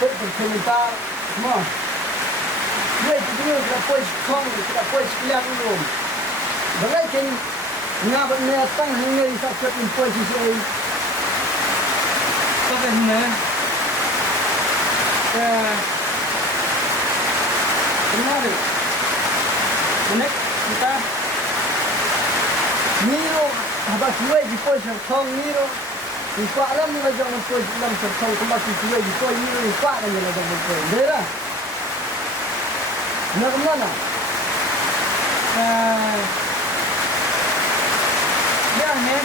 Put the pinita, semua. Dia itu depois kong, depois kelihatan belum. Bagaimana ngabak netang hanya isap impoi sisi. Bagaimana? Benar. Menek kita Miro habas luai depois kong miro. Ipa alam nila jang impoi dalam kong kembali luai depois miro ipa alam nila jang impoi. Dera. Nak mana? ya ni.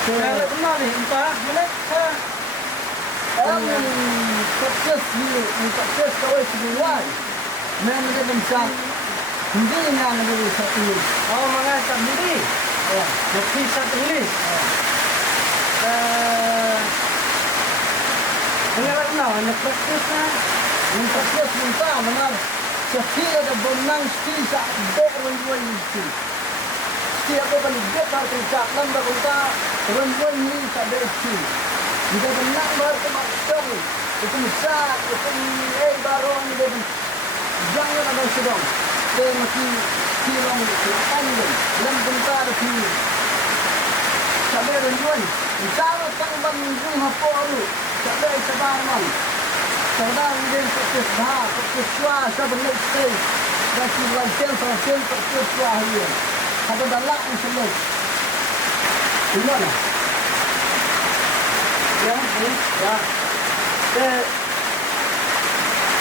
Kalau kenal ni, entah menek sukses miro, sukses kawai sebulan. Mana dia bensar. Hindi na nabili sa iyo. oh mga sandiri. Nagpisa tulis. Mengarap na, nag-practice na. Yung sukses minta, mga sa sila na bonang sa runway nito. Siya ko baligyan para kung saklan ba kung ta runway nito sa BSC. Hindi ba nang ba ito makasari? Ito misa, ito barong nito. Jangan ada sedang. Dia mesti silong silakan din. Lam bentar si sabi runway. Isara tang bang haporu. Sabi sa barman. Saudara din sukses bah, sukses swa sa benar stay. Dan si lansian lansian sukses swa dia. Ada dalak ni semua. Gimana? Ya, ni. Ya.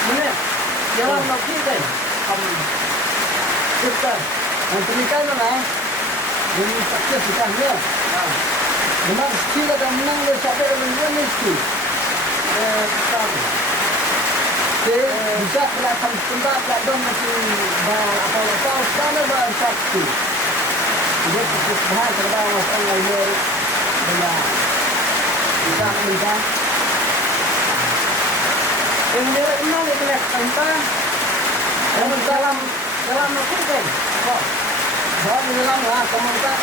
Menek. Jalan nak kita. Kita. Yang pernikahan mana? Yang sukses kita ni. Memang sila dan menang dia sampai runway mesti. Kita. Bisa kelihatan tempat dong masih apa sana sakti. Dia sukses bahaya kerana orang lain dengan bisa minta. Ini mana ni kelak tanpa. Dalam nak kita. Oh, dalam lah komunitas